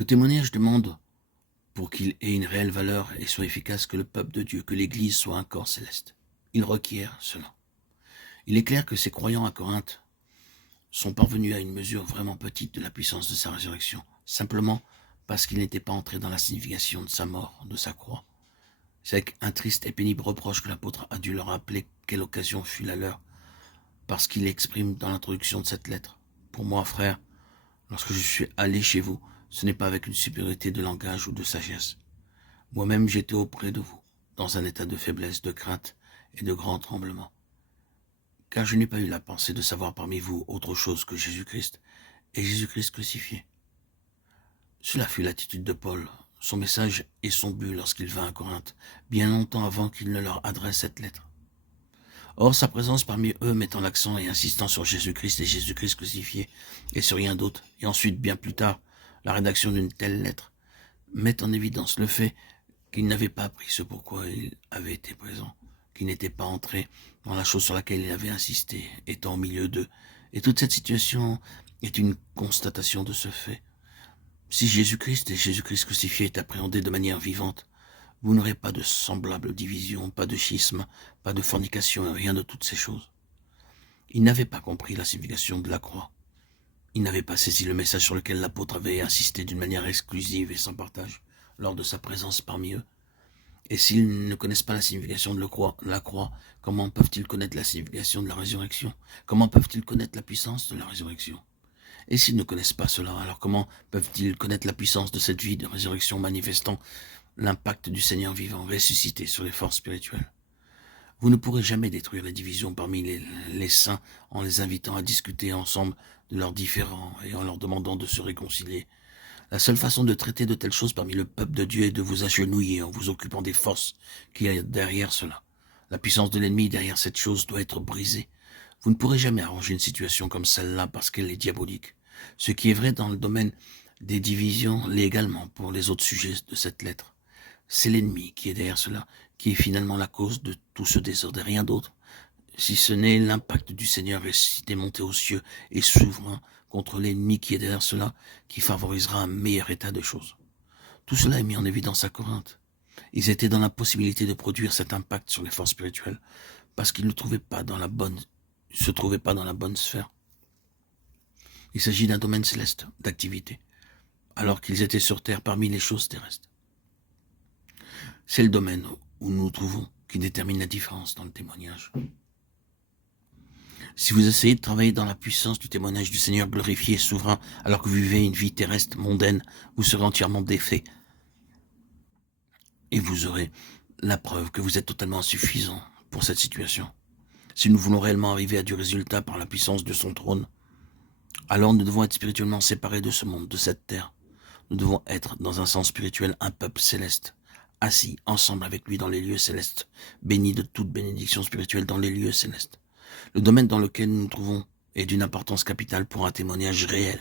Le témoignage demande, pour qu'il ait une réelle valeur et soit efficace, que le peuple de Dieu, que l'Église soit un corps céleste. Il requiert cela. Il est clair que ces croyants à Corinthe sont parvenus à une mesure vraiment petite de la puissance de sa résurrection, simplement parce qu'ils n'étaient pas entrés dans la signification de sa mort, de sa croix. C'est avec un triste et pénible reproche que l'apôtre a dû leur rappeler quelle occasion fut la leur, parce qu'il exprime dans l'introduction de cette lettre. Pour moi, frère, lorsque je suis allé chez vous, ce n'est pas avec une supériorité de langage ou de sagesse. Moi-même, j'étais auprès de vous, dans un état de faiblesse, de crainte et de grand tremblement. Car je n'ai pas eu la pensée de savoir parmi vous autre chose que Jésus-Christ, et Jésus-Christ crucifié. Cela fut l'attitude de Paul, son message et son but lorsqu'il vint à Corinthe, bien longtemps avant qu'il ne leur adresse cette lettre. Or, sa présence parmi eux mettant l'accent et insistant sur Jésus-Christ et Jésus-Christ crucifié, et sur rien d'autre, et ensuite, bien plus tard, la rédaction d'une telle lettre, met en évidence le fait qu'il n'avait pas appris ce pourquoi il avait été présent, qu'il n'était pas entré dans la chose sur laquelle il avait insisté, étant au milieu d'eux. Et toute cette situation est une constatation de ce fait. Si Jésus-Christ et Jésus-Christ crucifié est appréhendé de manière vivante, vous n'aurez pas de semblable division, pas de schisme, pas de fornication et rien de toutes ces choses. Ils n'avaient pas compris la signification de la croix. Ils n'avaient pas saisi le message sur lequel l'apôtre avait insisté d'une manière exclusive et sans partage lors de sa présence parmi eux. Et s'ils ne connaissent pas la signification de la croix, comment peuvent-ils connaître la signification de la résurrection? Comment peuvent-ils connaître la puissance de la résurrection? Et s'ils ne connaissent pas cela, alors comment peuvent-ils connaître la puissance de cette vie de résurrection manifestant l'impact du Seigneur vivant ressuscité sur les forces spirituelles? Vous ne pourrez jamais détruire les divisions parmi les saints en les invitant à discuter ensemble de leurs différends et en leur demandant de se réconcilier. La seule façon de traiter de telles choses parmi le peuple de Dieu est de vous agenouiller en vous occupant des forces qu'il y a derrière cela. La puissance de l'ennemi derrière cette chose doit être brisée. Vous ne pourrez jamais arranger une situation comme celle-là parce qu'elle est diabolique. Ce qui est vrai dans le domaine des divisions l'est également pour les autres sujets de cette lettre. C'est l'ennemi qui est derrière cela, qui est finalement la cause de tout ce désordre et rien d'autre, si ce n'est l'impact du Seigneur ressuscité monté aux cieux et souverain contre l'ennemi qui est derrière cela, qui favorisera un meilleur état de choses. Tout cela est mis en évidence à Corinthe. Ils étaient dans l'impossibilité de produire cet impact sur les forces spirituelles, parce qu'ils ne se trouvaient pas dans la bonne sphère. Il s'agit d'un domaine céleste d'activité, alors qu'ils étaient sur terre parmi les choses terrestres. C'est le domaine où nous nous trouvons qui détermine la différence dans le témoignage. Si vous essayez de travailler dans la puissance du témoignage du Seigneur glorifié et souverain, alors que vous vivez une vie terrestre mondaine, vous serez entièrement défait. Et vous aurez la preuve que vous êtes totalement insuffisant pour cette situation. Si nous voulons réellement arriver à du résultat par la puissance de son trône, alors nous devons être spirituellement séparés de ce monde, de cette terre. Nous devons être, dans un sens spirituel, un peuple céleste, assis ensemble avec lui dans les lieux célestes, bénis de toute bénédiction spirituelle dans les lieux célestes. Le domaine dans lequel nous nous trouvons est d'une importance capitale pour un témoignage réel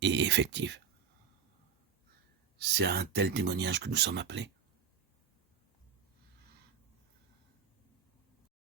et effectif. C'est à un tel témoignage que nous sommes appelés.